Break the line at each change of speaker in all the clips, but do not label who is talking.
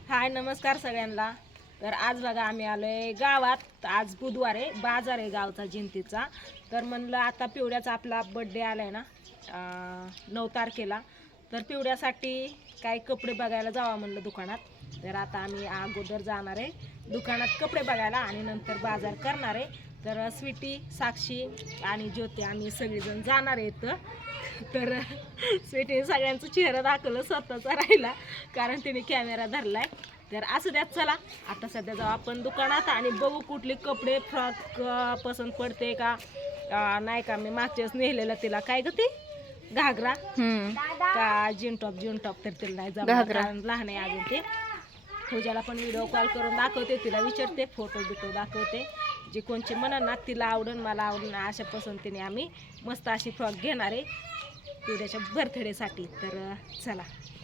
हाय नमस्कार सगळ्यांना। तर आज बघा आम्ही आलोय गावात। आज बुधवार आहे, बाजार आहे गावचा जिंतीचा। तर म्हणलं आता पिवड्याचा आपला बर्थडे आलाय ना 9 तारखेला। तर पिवड्यासाठी काही कपडे बघायला जावा म्हणलं दुकानात। तर आता आम्ही अगोदर जाणार आहे दुकानात कपडे बघायला आणि नंतर बाजार करणार आहे। तर स्वीटी, साक्षी आणि ज्योती आम्ही सगळेजण जाणार आहेत। तर स्वीटीने सगळ्यांचा चेहरा दाखवलं, स्वतःचा राहिला कारण तिने कॅमेरा धरलाय। तर असू द्यात, चला आता सध्या जाऊ आपण दुकानात आणि बघू कुठले कपडे फ्रॉक पसंत पडते का नाही का। मी मागच्याच नेलेलं तिला काय ग ते घागरा का जीन टॉप तर तिला नाही जमणार कारण लहान आहे अजून ते। पूजाला पण व्हिडिओ कॉल करून दाखवते, तिला विचारते, फोटो बिटो दाखवते, जे कोणचे म्हणा ना तिला आवडून मला आवडून अशा पसंतीने आम्ही मस्त अशी फ्रॉक घेणार आहे पिवड्याच्या बर्थडेसाठी। तर चला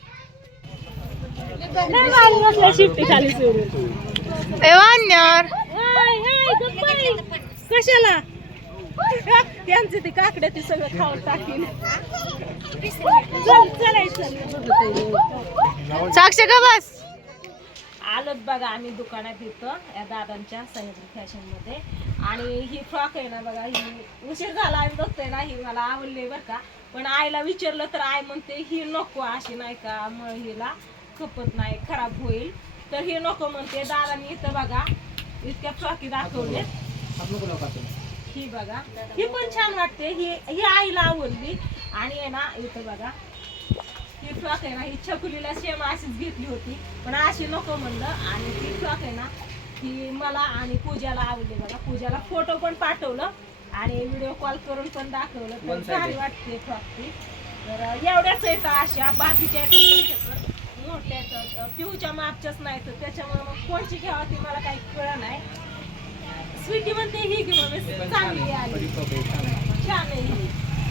कशाला त्यांचे ते काकड्या ते सगळं खाऊन टाकीन।
साक्ष का बस
आलोत बघा आम्ही दुकानात इथं या दादांच्या सह्याद्री फॅशन मध्ये। आणि ही फ्रॉक आहे ना बघा, ही उशीर झाला आम्ही बघतोय ना, ही मला आवडली बरं का। पण आईला विचारलं तर आई म्हणते ही नको, अशी नाही का मग हिला खपत नाही, खराब होईल, तर ही नको म्हणते। दादानी इथं बघा इतक्या फ्रॉकी दाखवले, ही बघा ही पण छान वाटते, ही आईला आवडली। आणि आहे ना इथं बघा ही फ्रॉक आहे ना, ही छकुलीला सेम अशीच घेतली होती पण अशी नको म्हणलं। आणि ती फ्रॉक आहे ना ही मला आणि पूजाला आवडली बघा। पूजाला फोटो पण पाठवलं आणि व्हिडिओ कॉल करून पण दाखवलं, तर भारी वाटते फ्रॉक ती। तर एवढ्याच आहेत अशा, बाकीच्या मोठ्या पिऊच्या मापच्याच नाही, तर त्याच्यामुळे मग कोणची घ्यावं ती मला काही कळलं नाही। स्वीटी म्हणते ही घे मग, चांगली आली, छान आहे ही,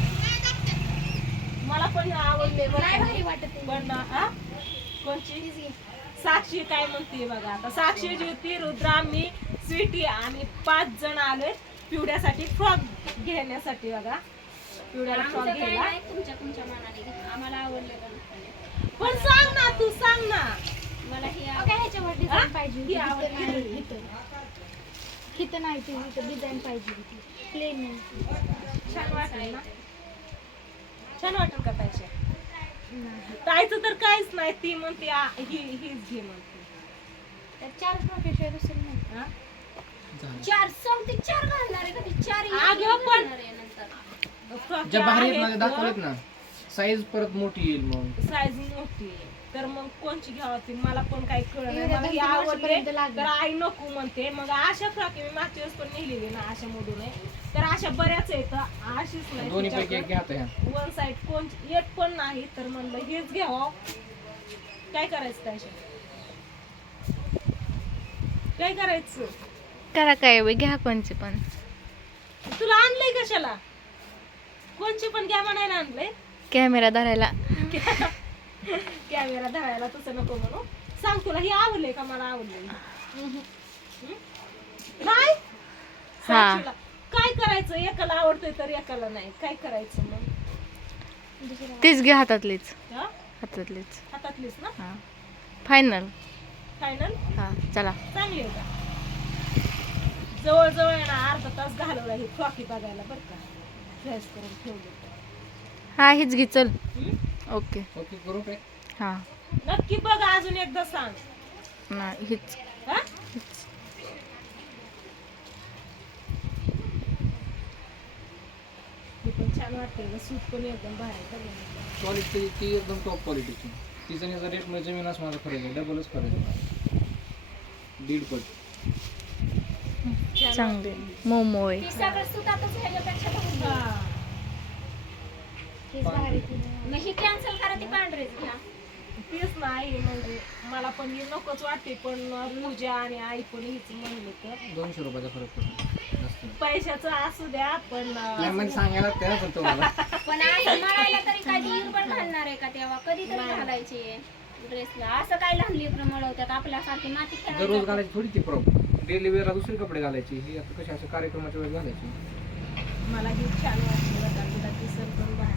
मला पण आवडले पण कोणची साक्षी काय म्हणते बघा। आता साक्षी, ज्योती, रुद्रा, मी, स्वीटी आणि 5 जण आलोय पिवड्यासाठी फ्रॉक घेण्यासाठी बघा। पिवड्याला फ्रॉक घ्यायला
तुमच्या मनाने आम्हाला आवडलं
पण सांग ना, तू सांग ना
मला हे ह्याच्यावर डिझाईन पाहिजे,
ही आवडली
हिथं नाही ती डिझाईन पाहिजे होती, प्लेन
छान वाटेल ना, छान वाटेल का पैसे ताईचं तर काहीच नाही, ती म्हणते हीच घे म्हणते।
तर 4 फ्रॉकशिवाय दुसरी नाही, 4 समथिंग 4 घालणार आहे का ती 4
अगं पण
नंतर
ज्या बाहेर दाखवलेत ना साईज परत मोठी येईल, मग
साईज मोठी आहे, तर मग कोणची घ्यावं ती मला पण काही कळलं नाही। मला ही आवडले तर आई नको म्हणते, मग अशा फ्रॉक मी मागच्या वेळेस पण नेलेली ना अशा मधून आहे, तर अशा बऱ्याच आहेत, अशीच नाही
दोन्ही पैकी एक घ्या
वन साईड कोण एक पण नाही, तर म्हणलं हेच घ्यावं। काय करायचं त्याशी, काय करायचं
करा काय बाई, घ्या कोणचे पण।
तुला आणलंय कशाला, कोणची पण घ्या म्हणायला आणलंय,
कॅमेरा धरायला।
कॅमेरा धरायला तसं नको म्हणू, सांग तुला ही आवडले का मला आवडले नाही। साक्षीला काय करायचं, एकाला आवडतंय तर एकाला नाही, काय करायचं मग,
तीच घ्या हातातलीच,
हा? हातातलीच ना,
हा फायनल
फायनल।
हा चला।
चांगली आहे का, जवळ आहे ना अर्धा तास घालवला ही फ्रॉकी बघायला बरं का, फ्रेश करून ठेवली।
हा हीच घे चल, ओके
ओके करू काय?
हा
नक्की बघ, अजून एकदा सांग
ना हीच।
हा? ही पण छान वाटते ग, सूट पण एकदम भारी,
क्वालिटी ती एकदम टॉप क्वालिटीची, तिचा याचा रेट म्हणजे जमीन आसमानाचा फरक आहे, डबलच फरक आहे, 1.5 पट
चांगले मोमो आहे।
ती सगळं सुतातच ह्याच्यापेक्षा
हा
हेच भारी मग ही कॅन्सल करा, ती पांढरीच घ्या।
तेच नाही म्हणजे मला पण ही नकोच वाटते, पण पूजा आणि आई पण हीच म्हणले तर
200 रुपयाचा फरक पडतो जास्त नाही.
पैशाचं असू द्या पण
नाही म्हणजे सांगायला त्या पण तुम्हाला
पण आई म्हणायला तरी काय ती पण घालणार आहे का तेव्हा, कधीतरी घालायची ड्रेसला, असं काय लहान लेकरं मळवतात आपल्यासारखी मातीत
दररोज
खेळायला।
घालायची थोडी ती प्रॉब्लेम, डेली वेअरला दुसरे कपडे घालायचे, ही आता कशी असं कार्यक्रमाच्या वेळेस घालायची।
मला ही छान वाटली बघा, तिला दिसत पण भारी।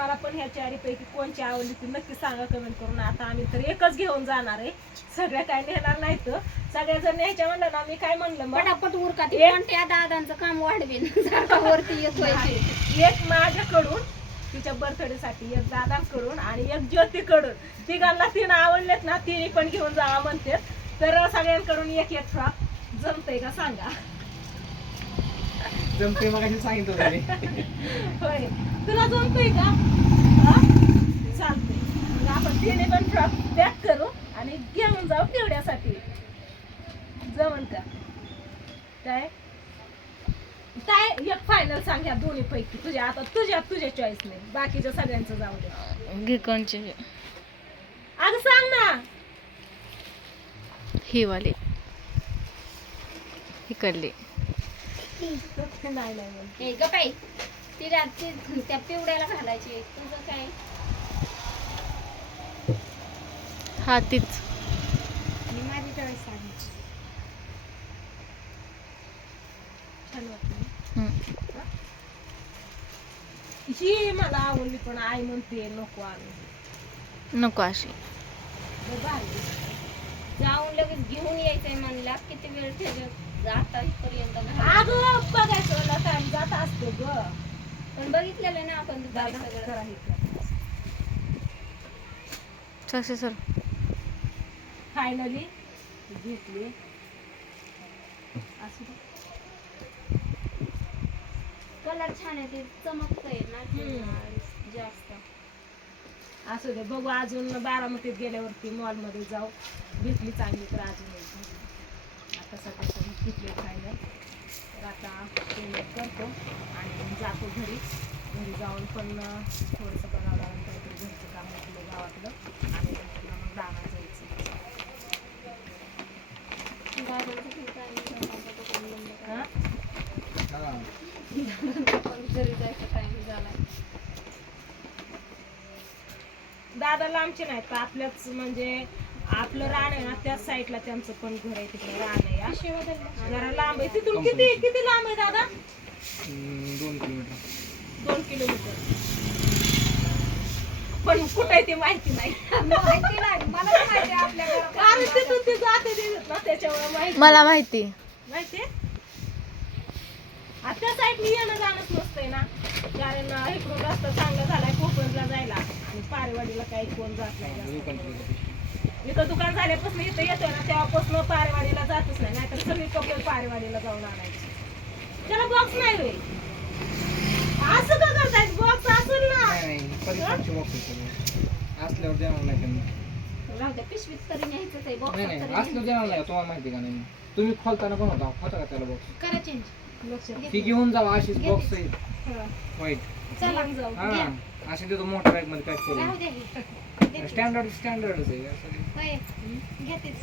तुम्हाला पण ह्या चारीपैकी कोणची आवडली ती नक्की सांगा कमेंट करून. आता आम्ही तर एकच घेऊन जाणार आहे, सगळ्या काय नेणार नाही तर. सगळ्या जर न्यायच्या म्हणलं ना, मी काय म्हणलं मग
पटापट उरका ते
एक-
पण त्या दादांचं काम वाढवेल सारखं वरती येतोय ते.
एक माझ्याकडून तिच्या बर्थडेसाठी, एक दादांकडून आणि एक ज्योतीकडून, तिघांना तीन आवडलेत ना, तिन्ही पण घेऊन जावा म्हणते. तर सगळ्यांकडून एक एक फ्रॉक जमतंय का सांगा.
जमते मग सांगितलं होतं मी.
होय, तुला जमतंय का? चालतंय, मग आपण तिने पण फ्रॉक पॅक करू आणि घेऊन जाऊ पिवड्यासाठी. जमन का? काय काय एक फायनल सांग ह्या दोन्ही पैकी. तुझ्या आता तुझ्या चॉईस नाही, बाकीच्या सगळ्यांचं जाऊ दे.
घे कोणची
अगं सांग ना.
ही वाली इकडली.
नाही नाही
हे ग बाई तिला त्या पिवड्याला घालायची. तुझं काय
हा तीच.
मी माझी चॉईस सांगितली.
छान वाटतं.
हम्म.
ही मला आवडली पण आई म्हणते नको आणू.
नको अशी.
लय भारी दिसते.
जाऊन लगेच घेऊन यायचंय म्हणला. किती वेळ ठेवत जाता इथपर्यंत
अगं बघायचं ना, टाइम जात असतो ग.
पण बघितलेलं ना आपण दुपारी
दादा
सगळं.
करा हे करा.
ससे सर.
फायनली घेतली. असू दे.
कलर छान आहे ते चमकतंय ना जास्त.
असू दे, बघू अजून बारामतीत गेल्यावरती मॉलमध्ये जाऊ. घेतली चांगली तर अजून एक घेऊ. आता सध्या घेतली फायनल. तर आता पेमेंट करतो आणि जातो घरी. घरी जाऊन पण थोडंसं बनावं लागेल काहीतरी घरचं काम आपलं गावातलं आणि नंतर मग दाना जायचं.
दादांचं खूप time झाला आता तो पण बंद करा.
हा?
हा.
पण घरी जायचा टाइम झालाय.
दादाला आमचे नाहीत तर आपल्याच म्हणजे आपलं रान आहे ना, त्याच साईडला त्यांचं पण घर आहे. तिकडे रान आहे.
पिशवी बदलली.
जरा लांब आहे. तिथून किती किती लांब आहे दादा?
2 किलोमीटर.
2 किलोमीटर. पण कुठे ते माहिती नाही.
माहिती नाही मला नाही माहिती आपल्या
कारण
घरात.
तिथून ते जाते देतात ना, त्याच्यामुळे माहिती
मला माहिती.
माहितीये. आता त्या साईडनी येणं जाणंच नसतंय ना, कारण इकडून रस्ता चांगला झालाय कोकणला जायला आणि पारेवाडीला काही कोण जात नाही जास्त करून. इथं दुकान झाल्यापासून इथं येतोय ना, तेव्हापासून पारेवाडीला जातच नाही. नाहीतर सगळी कपडे पारेवाडीला जाऊन आणायची. त्याला बॉक्स नाही होय. असं का करताय? बॉक्स असेल ना.
नाही परिसरची वापस असल्यावर देणार नाही त्यांनी.
राहू द्या, पिशवीत तरी न्यायचंच आहे. बॉक्स
नाही नाही
तरी
असलं देणार नाही. तुम्हाला माहिती का नाही, तुम्ही खोलताना पण होता का त्याला बॉक्स?
करा चेंज.
लक्षात
ती घेऊन जावा अशीच बॉक्स आहे
ठेवा.
व्हाईट.
चला
जाऊ.
हा अशी देतो मोठ्या बॅग मध्ये पॅक
राहू
करून.
द्या हे.
स्टँडर्डच आहे असं.
होय. घेतेच.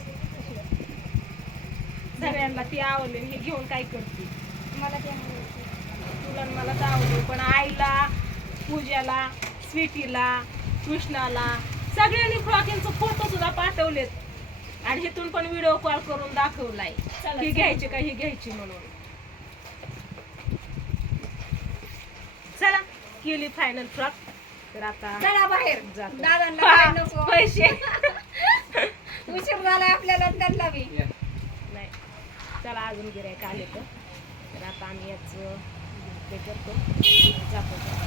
सगळ्यांना ती आवडली. हे घेऊन काय करते?
मला ते आवडतं.
तुला आणि मला तर आवडली, पण आईला, पूजाला, स्वीटीला, कृष्णाला सगळ्यांनी फ्रॉकिंगचे फोटो सुद्धा पाठवलेत आणि इथून पण व्हिडिओ कॉल करून दाखवलाय ही घ्यायची का ही घ्यायची म्हणून. चला केली फायनल फ्रॉक. तर आता
चला बाहेर.
जातो.
दादांना काय नको.
पैसे
उशीर झालाय आपल्याला आणि त्यांना बी.
या.
नाही. चला अजून गिरायक आले तर आता आम्ही याच ते करतो जातो.